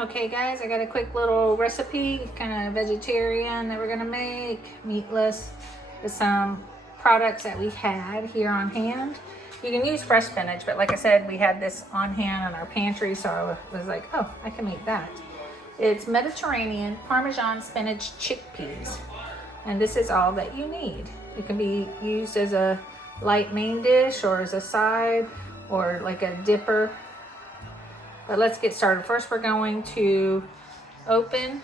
Okay guys, I got a quick little recipe, kind of vegetarian that we're gonna make, meatless, with some products that we had here on hand. You can use fresh spinach, but like I said, we had this on hand in our pantry, so I was like, oh, I can make that. It's Mediterranean Parmesan spinach chickpeas, and this is all that you need. It can be used as a light main dish or as a side or like a dipper. But let's get started. First, we're going to open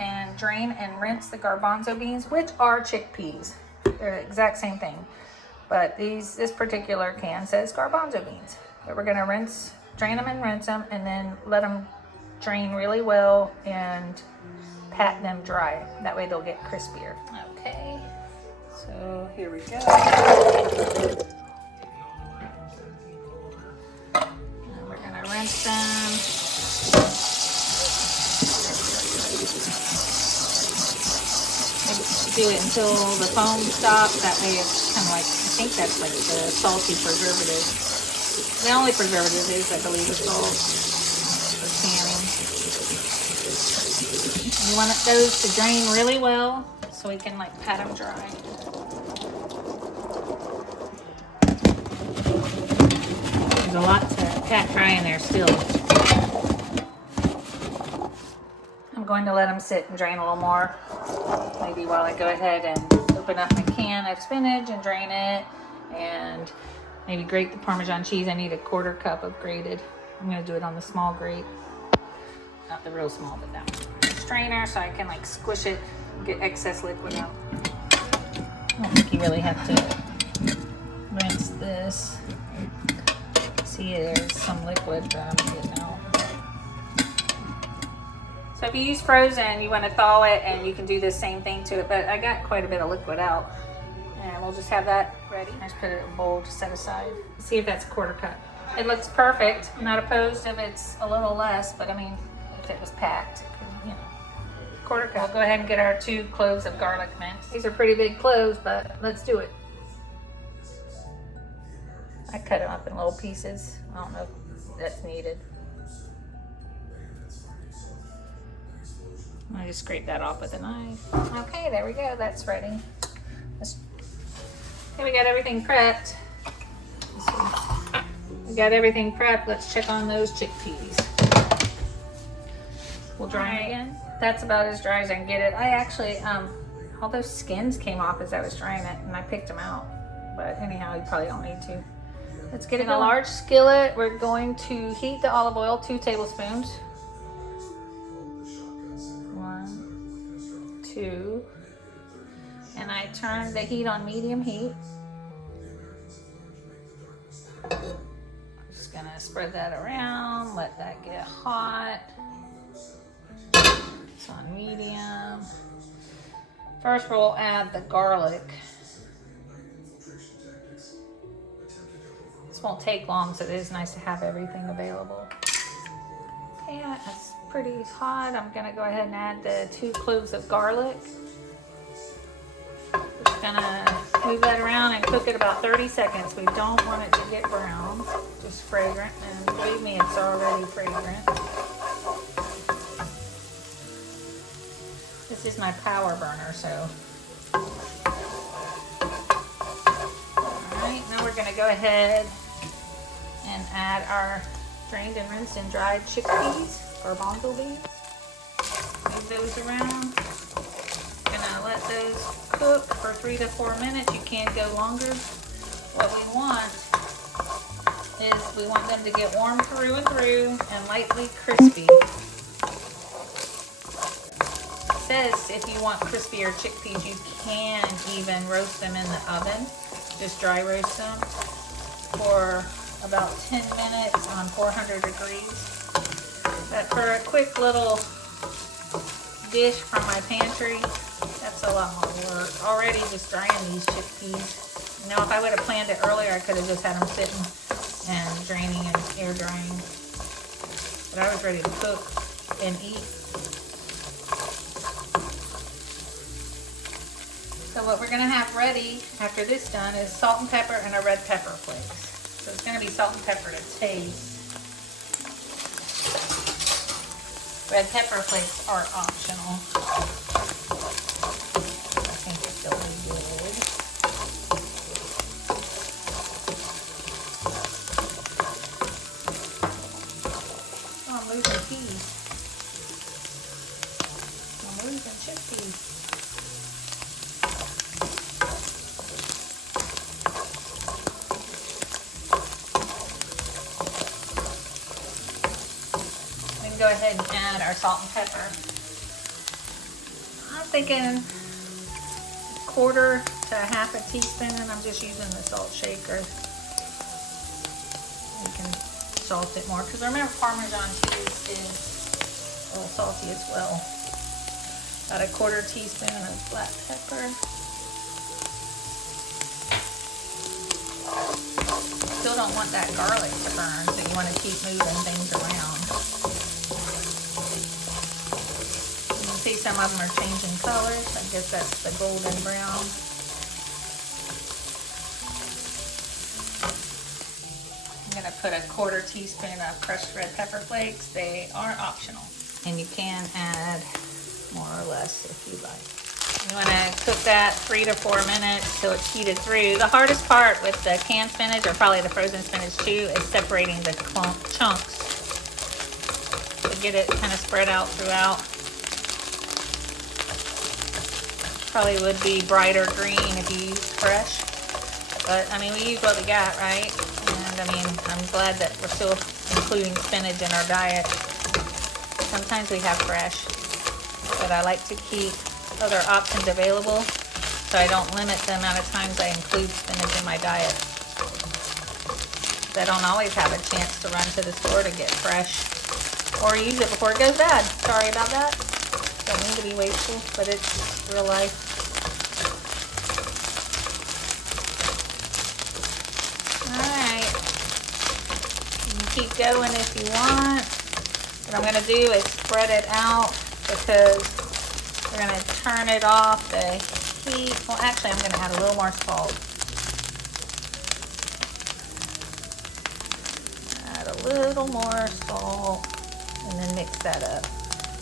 and drain and rinse the garbanzo beans, which are chickpeas. They're the exact same thing. But this particular can says garbanzo beans. But we're gonna drain them and rinse them, and then let them drain really well and pat them dry. That way they'll get crispier. Okay, so here we go. Rinse them. Do it until the foam stops. That way it's kind of like, I think that's like the salty preservative. The only preservative is, I believe, is salt for canning. You want those to drain really well so we can like pat them dry. There's a lot to pat dry in there still. I'm going to let them sit and drain a little more. Maybe while I go ahead and open up my can of spinach and drain it, and maybe grate the Parmesan cheese. I need a 1/4 cup of grated. I'm going to do it on the small grate. Not the real small, but that one. Strainer so I can like squish it and get excess liquid out. I don't think you really have to rinse this. See, there's some liquid that I'm getting out. So if you use frozen, you want to thaw it, and you can do the same thing to it, but I got quite a bit of liquid out, and we'll just have that ready. I just put it in a bowl to set aside. See if that's 1/4 cup. It looks perfect. I'm not opposed if it's a little less, but I mean, if it was packed, you know, 1/4 cup. We'll go ahead and get our 2 cloves of garlic minced. These are pretty big cloves, but let's do it. I cut them up in little pieces. I don't know if that's needed. I just scrape that off with a knife. Okay, there we go. That's ready. Okay, we got everything prepped. We got everything prepped. Let's check on those chickpeas. We'll dry them again. That's about as dry as I can get it. I actually, all those skins came off as I was drying it, and I picked them out. But anyhow, you probably don't need to. Let's get it in a large skillet. We're going to heat the olive oil, 2 tablespoons. 1, 2. And I turn the heat on medium heat. I'm just gonna spread that around, let that get hot. It's on medium. First we'll add the garlic. This won't take long, so it is nice to have everything available. Okay, that's pretty hot. I'm gonna go ahead and add the 2 cloves of garlic. Just gonna move that around and cook it about 30 seconds. We don't want it to get brown, just fragrant, and believe me, it's already fragrant. This is my power burner, so. All right, now we're gonna go ahead and add our drained and rinsed and dried chickpeas, garbanzo beans. Move those around. Gonna let those cook for 3 to 4 minutes. You can't go longer. What we want is we want them to get warm through and through and lightly crispy. It says if you want crispier chickpeas, you can even roast them in the oven. Just dry roast them for about 10 minutes on 400 degrees. But for a quick little dish from my pantry, that's a lot more work. Already just drying these chickpeas. Now if I would have planned it earlier, I could have just had them sitting and draining and air drying. But I was ready to cook and eat. So what we're gonna have ready after this done is salt and pepper and a red pepper flakes. So it's gonna be salt and pepper to taste. Red pepper flakes are optional. I think it's really good. Oh, I'm losing peas. I'm losing chickpeas. Go ahead and add our salt and pepper. I'm thinking 1/4 to 1/2 teaspoon, and I'm just using the salt shaker. You can salt it more, because remember Parmesan cheese is a little salty as well. About 1/4 teaspoon of black pepper. Still don't want that garlic to burn, so you want to keep moving things around. See, some of them are changing colors. I guess that's the golden brown. I'm gonna put 1/4 teaspoon of crushed red pepper flakes. They are optional, and you can add more or less if you like. You wanna cook that 3 to 4 minutes till it's heated through. The hardest part with the canned spinach, or probably the frozen spinach too, is separating the chunks to get it kind of spread out throughout. Probably would be brighter green if you used fresh, but I mean, we use what we got, right? And I mean, I'm glad that we're still including spinach in our diet. Sometimes we have fresh, but I like to keep other options available so I don't limit the amount of times I include spinach in my diet. I don't always have a chance to run to the store to get fresh or use it before it goes bad. Sorry about that. Don't mean to be wasteful, but it's real life. Alright. You can keep going if you want. What I'm going to do is spread it out, because we're going to turn it off the heat. Well, actually, I'm going to add a little more salt. Add a little more salt, and then mix that up.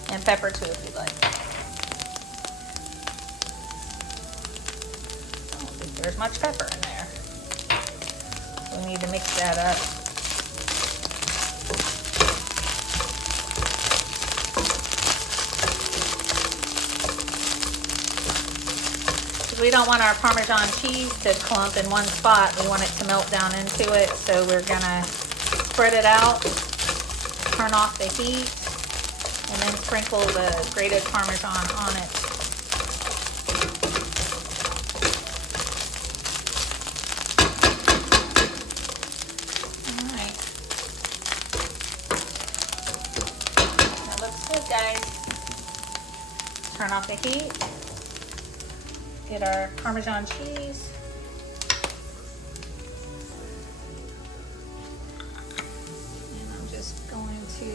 And pepper too, if you'd like. I don't think there's much pepper in there. We need to mix that up. Because we don't want our Parmesan cheese to clump in one spot. We want it to melt down into it. So we're gonna spread it out, turn off the heat, and then sprinkle the grated Parmesan on it. Alright. That looks good, guys. Turn off the heat. Get our Parmesan cheese. And I'm just going to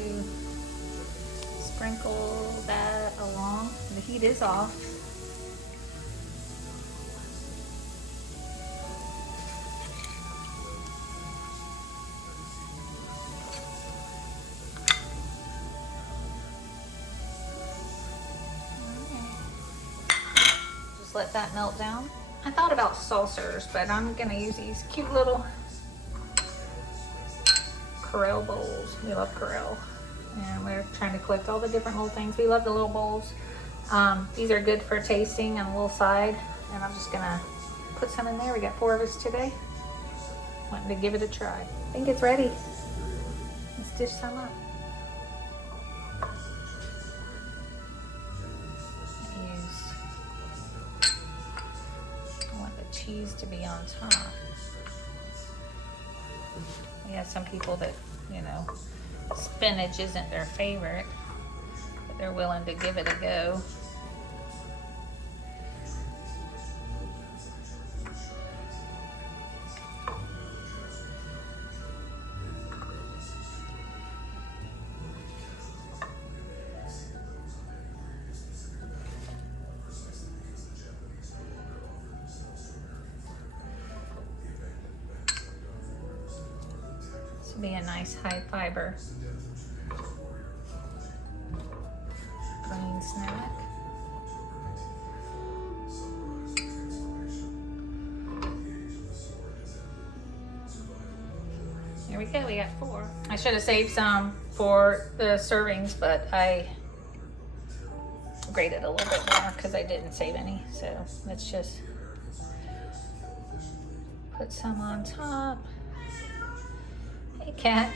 sprinkle that along. The heat is off. Just let that melt down. I thought about saucers, but I'm gonna use these cute little Corelle bowls. We love Corelle. And we're trying to collect all the different little things. We love the little bowls. These are good for tasting on a little side. And I'm just gonna put some in there. We got 4 of us today. Wanting to give it a try. I think it's ready. Let's dish some up. I want the cheese to be on top. We have some people that, you know, spinach isn't their favorite, but they're willing to give it a go. This will be a nice high fiber. American snack. There we go, we got 4. I should have saved some for the servings, but I grated a little bit more because I didn't save any. So let's just put some on top. Hey, cat.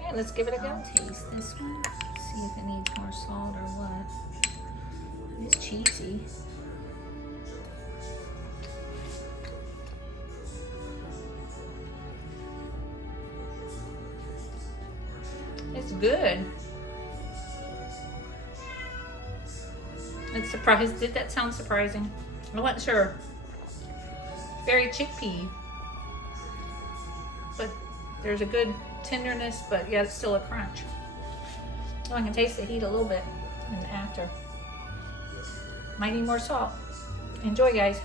Okay, let's give it a go. I'll taste this one. See if it needs more salt or what. It's cheesy. It's good. It's surprised. Did that sound surprising? I wasn't sure. Very chickpea, but there's a good tenderness, but yeah, it's still a crunch. Oh, I can taste the heat a little bit in the after. Might need more salt. Enjoy, guys.